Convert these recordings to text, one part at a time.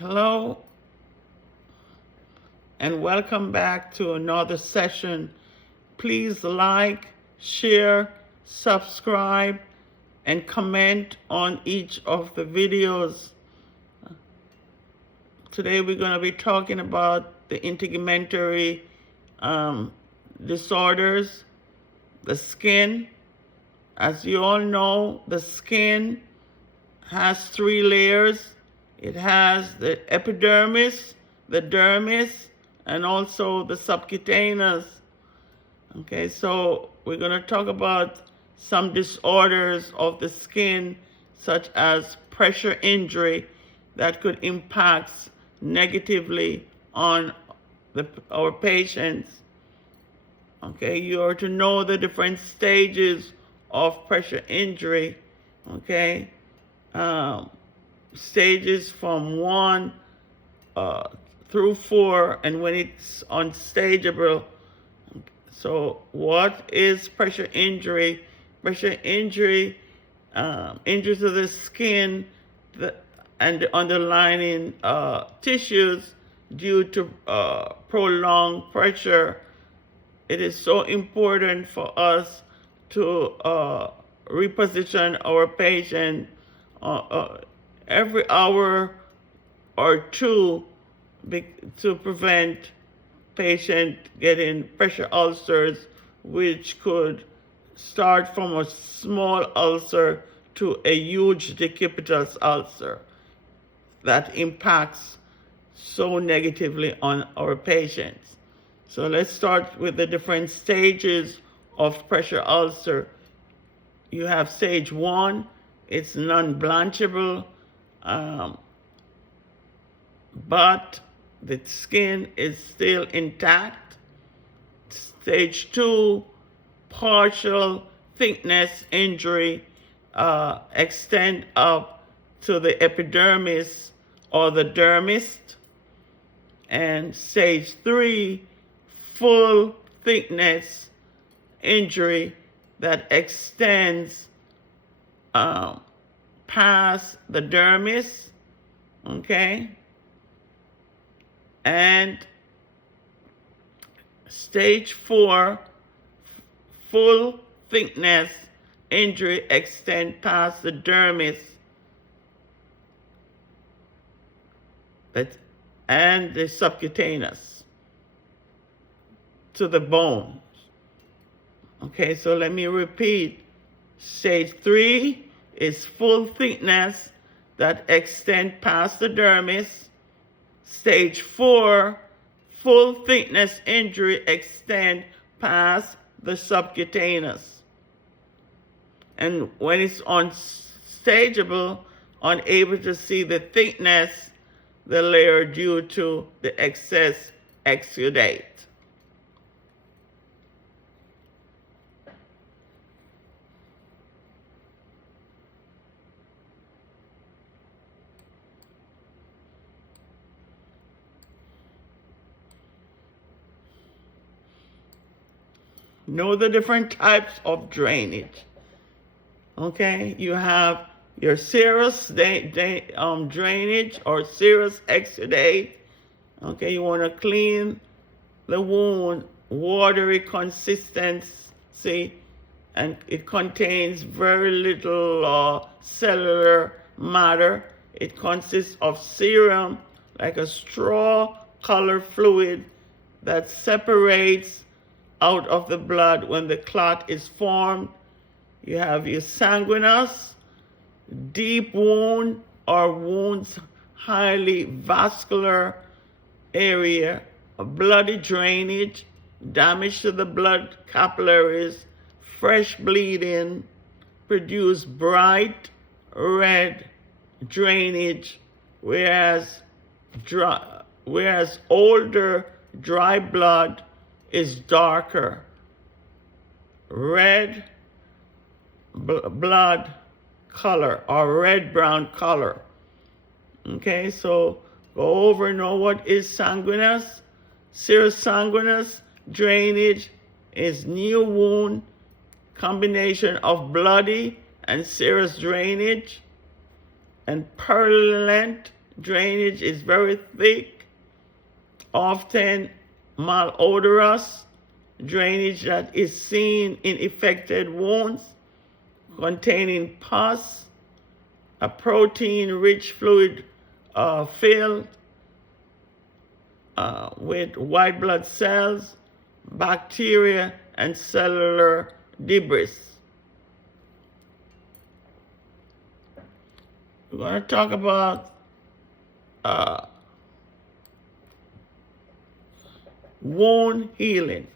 Hello, and welcome back to another session. Please like, share, subscribe, and comment on each of the videos. Today we're going to be talking about the integumentary disorders, the skin. As you all know, the skin has three layers. It has the epidermis, the dermis, and also the subcutaneous. Okay, so we're going to talk about some disorders of the skin, such as pressure injury, that could impact negatively on our patients. Okay, you are to know the different stages of pressure injury. Okay, stages from 1 through 4, and when it's unstageable. So what is pressure injury? Pressure injury, injury to the skin and the underlying tissues due to prolonged pressure. It is so important for us to reposition our patient every hour or two to prevent patient getting pressure ulcers, which could start from a small ulcer to a huge decipitous ulcer that impacts so negatively on our patients. So let's start with the different stages of pressure ulcer. You have stage 1, it's non-blanchable, but the skin is still intact. Stage 2, partial thickness injury, extend up to the epidermis or the dermis. And stage 3, full thickness injury that extends past the dermis, okay? And stage 4, full thickness injury extend past the dermis and the subcutaneous to the bones. Okay, so let me repeat. Stage 3 is full thickness that extend past the dermis. Stage 4, full thickness injury extend past the subcutaneous. And when it's unstageable, unable to see the thickness, the layer due to the excess exudate. Know the different types of drainage. Okay, you have your serous drainage or serous exudate. Okay, you want to clean the wound, watery consistency, and it contains very little cellular matter. It consists of serum, like a straw color fluid that separates out of the blood when the clot is formed. You have your sanguinous, deep wound or wounds highly vascular area, a bloody drainage, damage to the blood capillaries, fresh bleeding, produce bright red drainage, whereas older dry blood is darker red blood color or red-brown color. Okay, so go over and know what is sanguinous. Serous sanguinous drainage is new wound, combination of bloody and serous drainage. And purulent drainage is very thick, often malodorous drainage that is seen in affected wounds containing pus, a protein-rich fluid filled with white blood cells, bacteria, and cellular debris. We're going to talk about wound healing.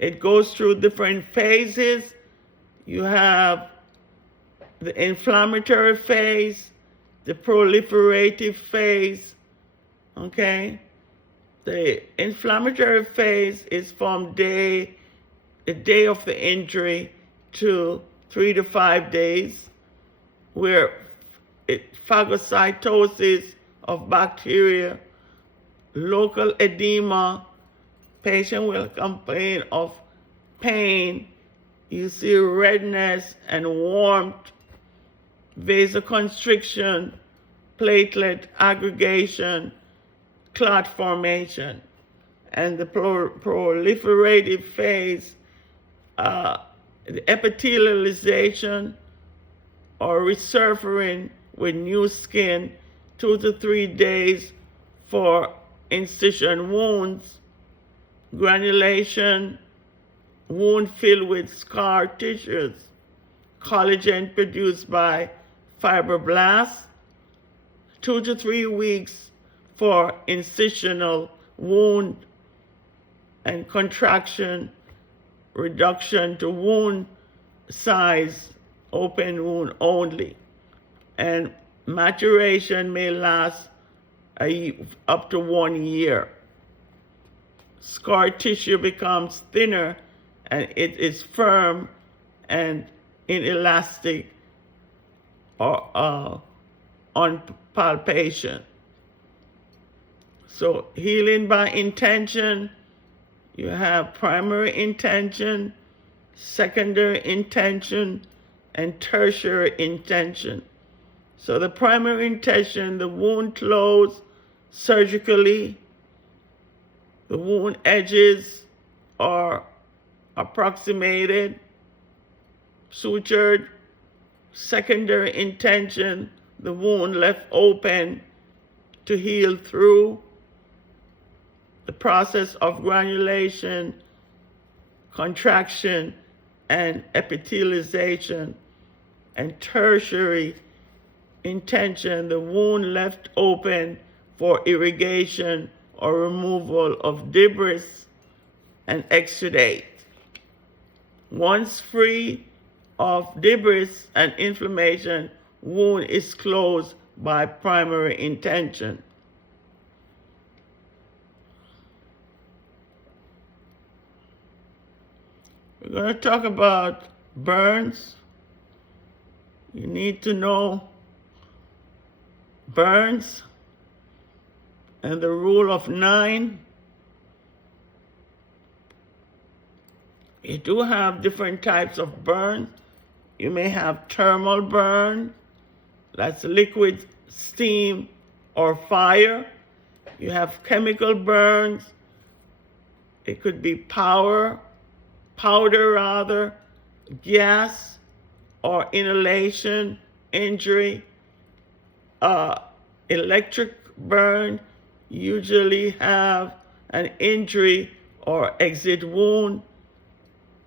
It goes through different phases. You have the inflammatory phase, the proliferative phase, okay? The inflammatory phase is from the day of the injury to 3 to 5 days, where phagocytosis of bacteria, local edema, patient will complain of pain, you see redness and warmth, vasoconstriction, platelet aggregation, clot formation. And the proliferative phase, the epithelialization or resurfacing with new skin, 2 to 3 days for incision wounds, granulation, wound filled with scar tissues, collagen produced by fibroblasts, 2 to 3 weeks for incisional wound, and contraction, reduction to wound size, open wound only. And maturation may last up to 1 year. Scar tissue becomes thinner and it is firm and inelastic or on palpation. So healing by intention, you have primary intention, secondary intention, and tertiary intention. So the primary intention, the wound closed surgically, the wound edges are approximated, sutured. Secondary intention, the wound left open to heal through. The process of granulation, contraction, and epithelialization. And tertiary intention, the wound left open for irrigation or removal of debris and exudate. Once free of debris and inflammation, wound is closed by primary intention. We're going to talk about burns. You need to know burns and the rule of 9. You do have different types of burns. You may have thermal burn, that's liquid, steam, or fire. You have chemical burns. It could be powder, gas, or inhalation injury. Electric burn usually have an injury or exit wound.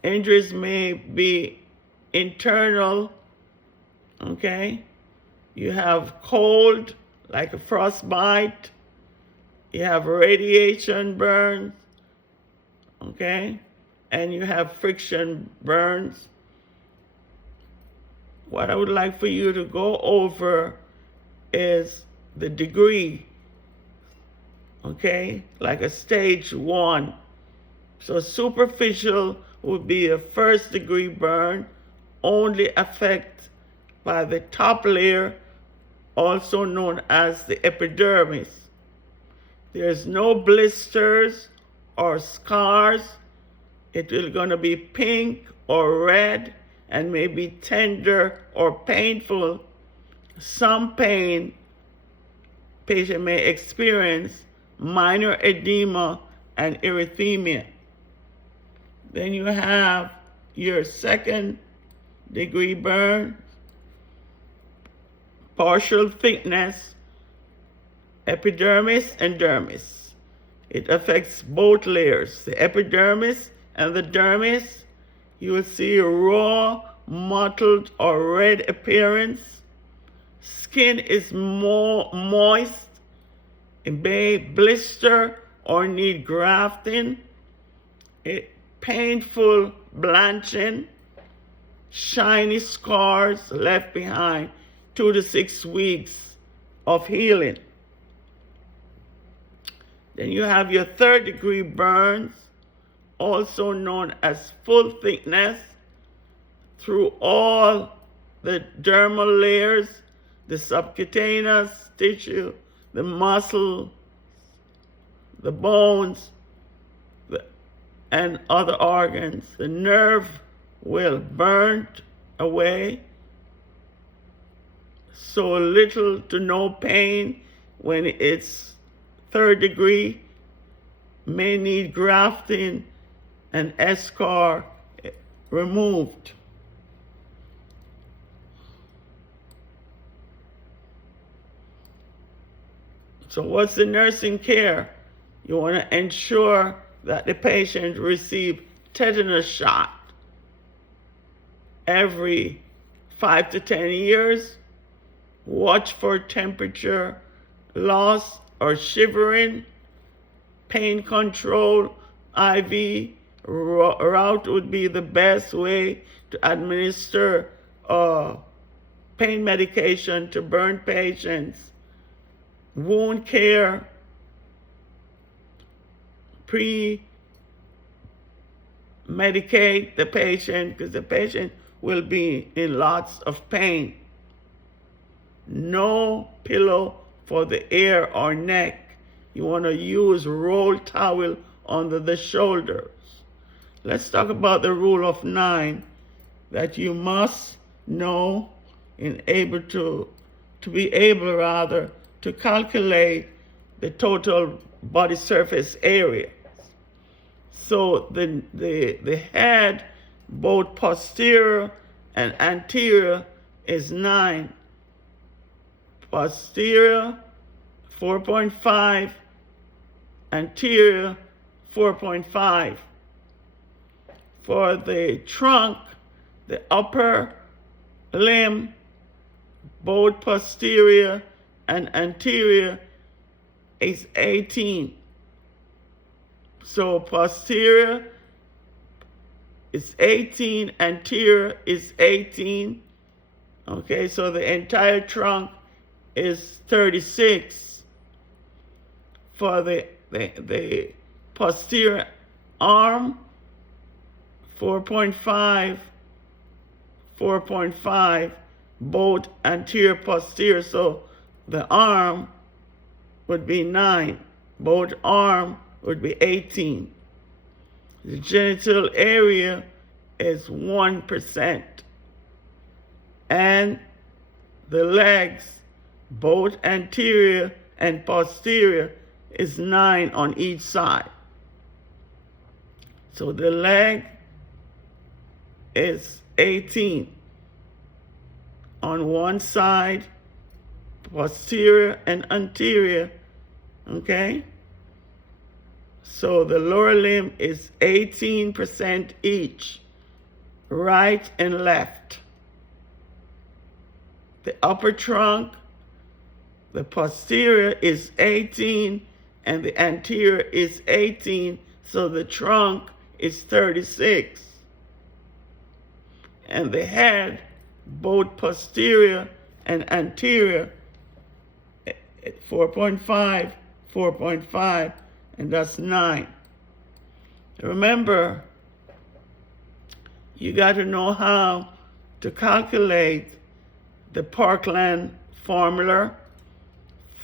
Injuries may be internal, okay? You have cold, like a frostbite. You have radiation burns, okay? And you have friction burns. What I would like for you to go over is the degree, okay? Like a stage 1. So superficial would be a 1st degree burn, only affected by the top layer, also known as the epidermis. There's no blisters or scars. It is going to be pink or red and may be tender or painful. Some pain patient may experience minor edema and erythema. Then you have your second degree burn, partial thickness, epidermis and dermis. It affects both layers, the epidermis and the dermis. You will see raw, mottled, or red appearance. Skin is more moist, it may blister or need grafting. Painful blanching, shiny scars left behind 2 to 6 weeks of healing. Then you have your third degree burns, also known as full thickness, through all the dermal layers, the subcutaneous tissue, the muscle, the bones, and other organs. The nerve will burn away, so little to no pain when it's third degree, may need grafting and eschar removed. So what's the nursing care? You want to ensure that the patient receive tetanus shot every 5 to 10 years. Watch for temperature loss or shivering. Pain control, IV route would be the best way to administer pain medication to burn patients. Wound care, pre-medicate the patient because the patient will be in lots of pain. No pillow for the ear or neck. You want to use rolled towel under the shoulders. Let's talk about the rule of 9 that you must know in able to be able to calculate the total body surface area. So the head, both posterior and anterior, is 9. Posterior 4.5, anterior 4.5. For the trunk, the upper limb, both posterior and anterior, is 18. So posterior is 18, anterior is 18. Okay, so the entire trunk is 36. For the posterior arm, 4.5, 4.5, both anterior, posterior. So the arm would be 9. Both arm would be 18. The genital area is 1%. And the legs, both anterior and posterior, is 9 on each side. So the leg is 18 on one side, posterior and anterior, okay? So the lower limb is 18% each, right and left. The upper trunk, the posterior is 18 and the anterior is 18, so the trunk is 36. And the head, both posterior and anterior, 4.5, 4.5, and that's 9. Remember, you got to know how to calculate the Parkland formula.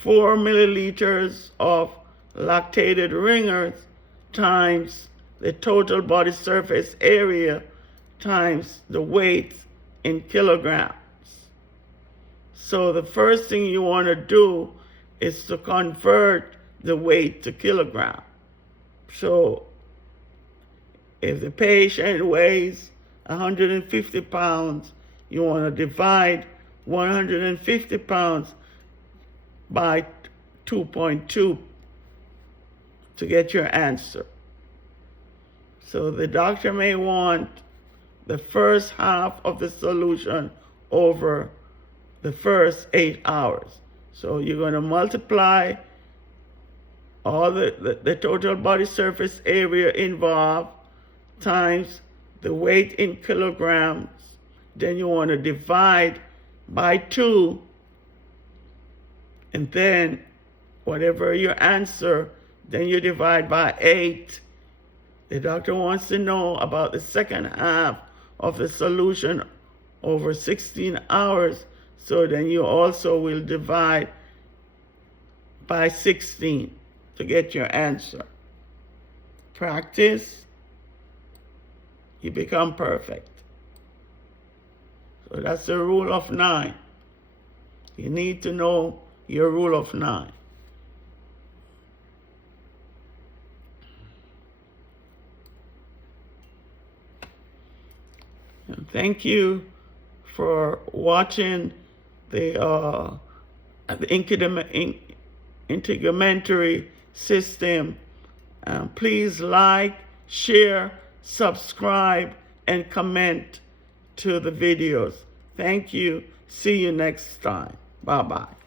4 milliliters of lactated ringers times the total body surface area times the weight in kilograms. So the first thing you want to do is to convert the weight to kilogram. So if the patient weighs 150 pounds, you want to divide 150 pounds by 2.2 to get your answer. So the doctor may want the first half of the solution over the first 8 hours. So you're going to multiply all the total body surface area involved times the weight in kilograms. Then you want to divide by 2, and then whatever your answer, then you divide by 8. The doctor wants to know about the second half of the solution over 16 hours, so then you also will divide by 16 to get your answer. Practice, you become perfect. So that's the rule of 9. You need to know your rule of 9. And thank you for watching the integumentary system. Please like, share, subscribe, and comment to the videos. Thank you. See you next time. Bye-bye.